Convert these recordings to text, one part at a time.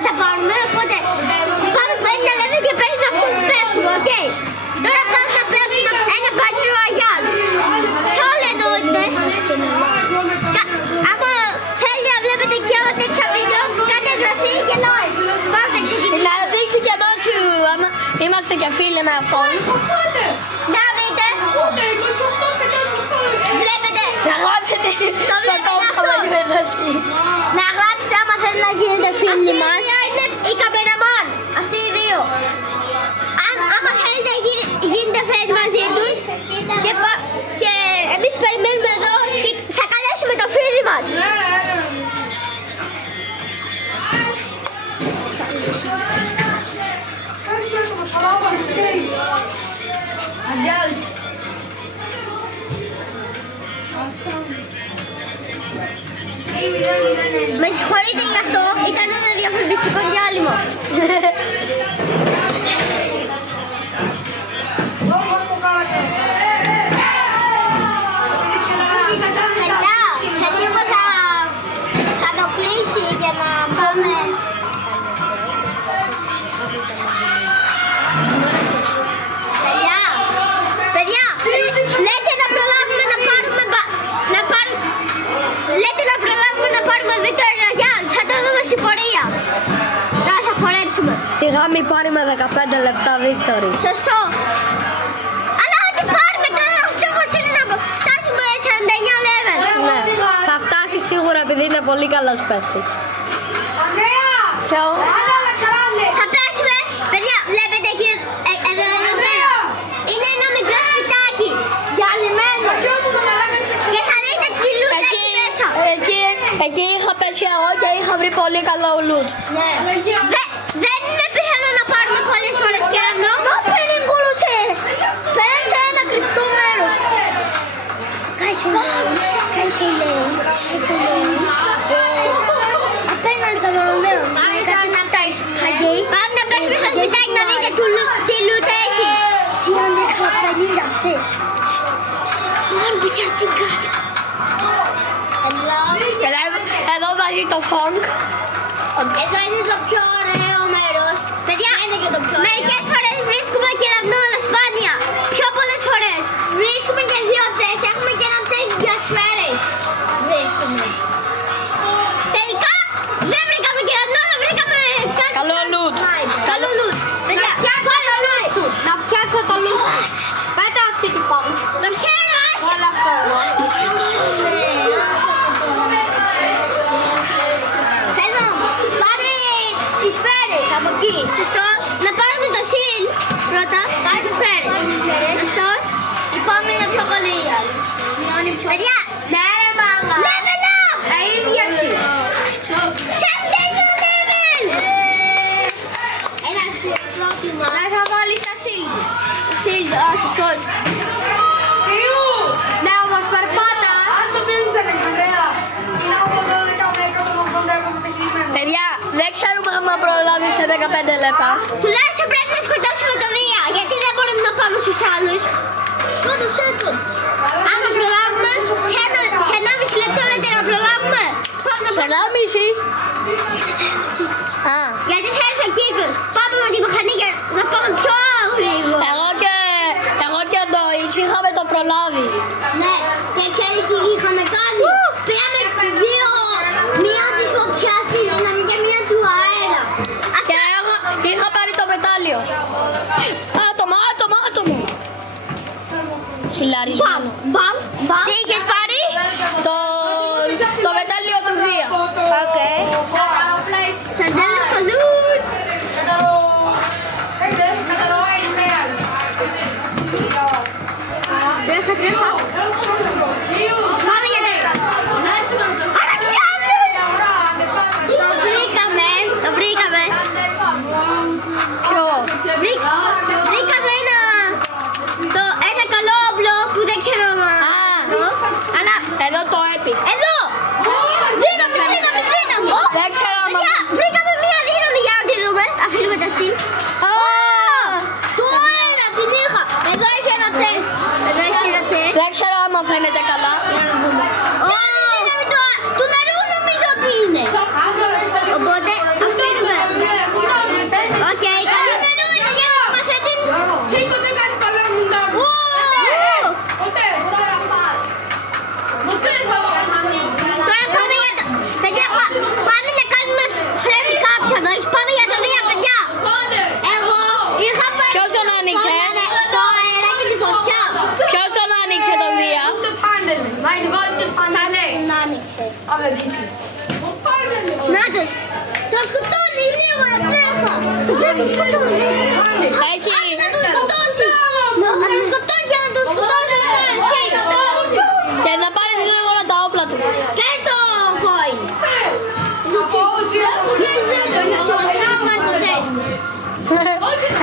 να τα πάρουμε, οπότε πάμε 50 λεπτά και παίρνουμε αυτό που πέφτουμε, οκ. Τώρα πάμε να παίξουμε ένα Battle Royale. Σε όλα εννοείται. Άμα θέλετε να βλέπετε και όλα τέτοια βίντεο, κάντε εγγραφή και like. Πάμε να ξεκινήσουμε. Να δείξει και εμάς, άμα είμαστε και φίλοι με αυτόν. Να δείτε. Βλέπετε. Να γράψετε στο κόμμα μας μεταξύ. Να γράψετε άμα θέλετε να γίνετε φίλοι μας. Αυτή είναι η καμεραμάν. Αυτοί οι δύο. Άμα θέλετε να γίνετε friends μαζί τους και εμείς περιμένουμε εδώ και θα καλέσουμε το φίλοι μας. Με συγχωρείτε γι' αυτό, ήταν ένα διαφημιστικό διάλειμμα. Παιδιά, σε λίγο θα το κλείσει για να πάμε. Παιδιά, λέτε να προλάβουμε να πάρουμε πάρουμε Victory Royale, θα το δούμε στην πορεία. Τώρα θα χορέψουμε. Σιγά μην πάρουμε 15 λεπτά Victory. Σωστό. Αλλά ό,τι πάρουμε τώρα, ο στόχος είναι να φτάσουμε 49 level. Ναι, θα φτάσει σίγουρα επειδή είναι πολύ καλός παίκτης. Ποιο? Θα πέσουμε, παιδιά, βλέπετε εκεί, εδώ πέρα. Είναι ένα μικρό σπιτάκι, διαλυμένο. Και θα δείτε τι loot έχει μέσα. Εκεί είχα πέσει εγώ και είχα βρει πολύ καλό loot. Ναι. Δεν είναι πιθανό να πάρουμε πολλές φορές κεραυνό. Μα περίγκολουσε. Πέρασε ένα κρυφτό μέρος. Κάισο λέει. Απέναντι τα δωρολέων. Πάμε να πέσουμε στο σπιτάκι να δείτε τι loot έχει. Σιάνε καπανίλια αυτές. Μάλλον πίσω τσιγκάρι. Εδώ βάζει το funk. Εδώ είναι το πιο ωραίο μέρος. Παιδιά, μερικές φορές βρίσκουμε κεραυνό, αλλά σπάνια. Πιο πολλές φορές. Βρίσκουμε και 2 τσες. Έχουμε και ένα τσες 2 σφαίρες. Βρίσκουμε. Τελικά δεν βρήκαμε κεραυνό, αλλά βρήκαμε κάτι. Καλό loot. Καλό loot. Παιδιά, Να φτιάξω το loot. πάτε αυτή την πάμε. Το ξέρεις. Όλα αυτά. Τις σφαίρες από εκεί, σωστό. Να πάρουμε το shield πρώτα, πάρε τις σφαίρες. Σωστό. Η επόμενη είναι πιο πολύ. Παιδιά, ναι ρε μάμα. Level up! Ίδια shield. 49 level! Ένα πρόβλημα. Να θα βάλεις τα shield. Shield, σωστό. Ναι, όμως περπάτα. Παιδιά, δεν ξέρουμε αν προλάβει σε 15 λεπτά. Τουλάχιστον πρέπει να σκοτώσουμε το Δία, γιατί δεν μπορούμε να πάμε στους άλλους. Άμα προλάβουμε, σε 1,5 λεπτό λέτε να προλάβουμε. Σε 1,5. Γιατί θα έρθει ο Κίκος. Πάμε με τη μηχανή για να πάμε πιο γρήγορα. Εγώ και το Ιτσι είχαμε το προλάβει. Ναι, και ξέρεις τι είχαμε κάνει. Πήραμε 2, μία της φωτιάς της δύναμη και μία του αέρα. Και είχα πάρει το μετάλλιο. Άτομο. Χιλαρισμένο. Τι είχες πάρει? Το μετάλλιο του Δία. Οκ. Σαντέλες στο loot. Τρέχα. Πάμε για τα... Άρα πιάμες! Το βρήκαμε. Ποιο? Βρήκαμε ένα καλό όπλο που δεν ξέρω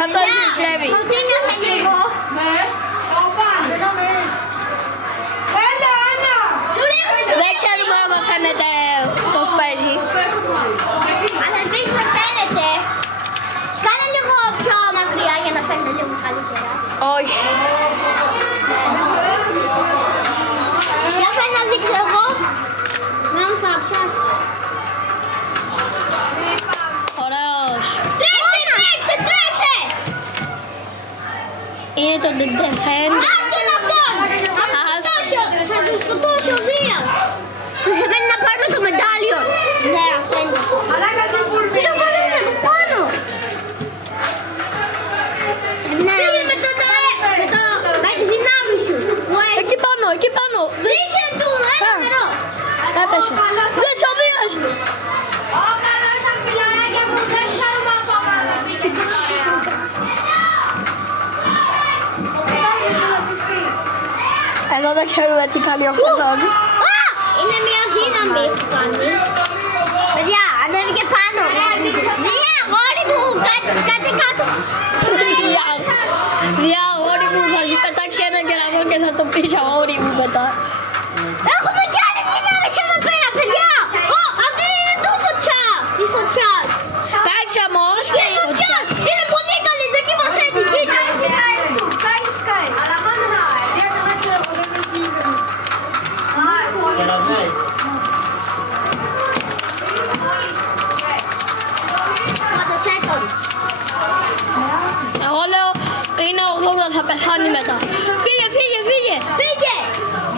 Αυτό ζηλεύει. Σκοτίνωσε λίγο. Έλα, Άννα. Δεν ξέρουμε αν φαίνεται πώς παίζει. Αν ελπίζεις να φαίνεται. Κάνε λίγο πιο μακριά για να φαίνεται λίγο καλύτερα. Όχι. Για φέρει να δείξω εγώ. Να θα πιάσω. Ωραίος. Τρέξε, τρέξε! Είναι το defend. Άστον αυτόν! Θα τον σκοτώσει ο Δίας. Τους επένει να πάρουμε το μετάλλιο. Ναι, αυτό είναι. Μαλάκα σε φουρμί. Τι το πάρουμε από πάνω. Πήγε με το με τη δυνάμει σου. Εκεί πάνω, εκεί πάνω. Δείξε του, ένα νερό. Έπεσε. Δες ο Δίας. Ω, καλώς τα φιλαράκια μου, δεν ξέρουμε ακόμα να πήγε. Εδώ δεν ξέρουμε τι κάνει ο Φωτών. Είναι μια δύναμη που κάνει. Παιδιά, ανέβηκε πάνω. Δία, αγόρι μου, κάτσε κάτω. Διά, αγόρι μου, θα σου πετάξει ένα κεραυνό και θα το πεις αγόρι μου μετά. Έχουμε κι άλλες δυνάμεις εδώ πέρα, παιδιά. Αυτή είναι το φωτιά. Της φωτιάς. Κάτσε όμως. Της φωτιάς. Είναι πολύ καλή, δοκίμασέ την, κοίτα. Σκάει. Αλλά πάντα Εγώ λέω είναι 80, θα πεθάνει μετά. Φύγε, φύγε, φύγε. Φύγε!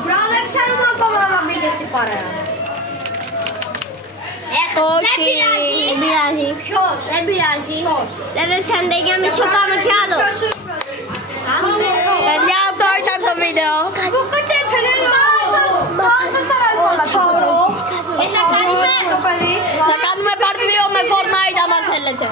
Μπρο, δεν ξέρουμε ακόμα να μπήκε στην παρέα. Όχι. Δεν πειράζει. Ποιος? Δεν πειράζει. Level 49,5 πάμε κι άλλο. Παιδιά, αυτό ήταν το βίντεο. Θα κάνουμε Θα κάνουμε part 2 με Fortnite άμα θέλετε.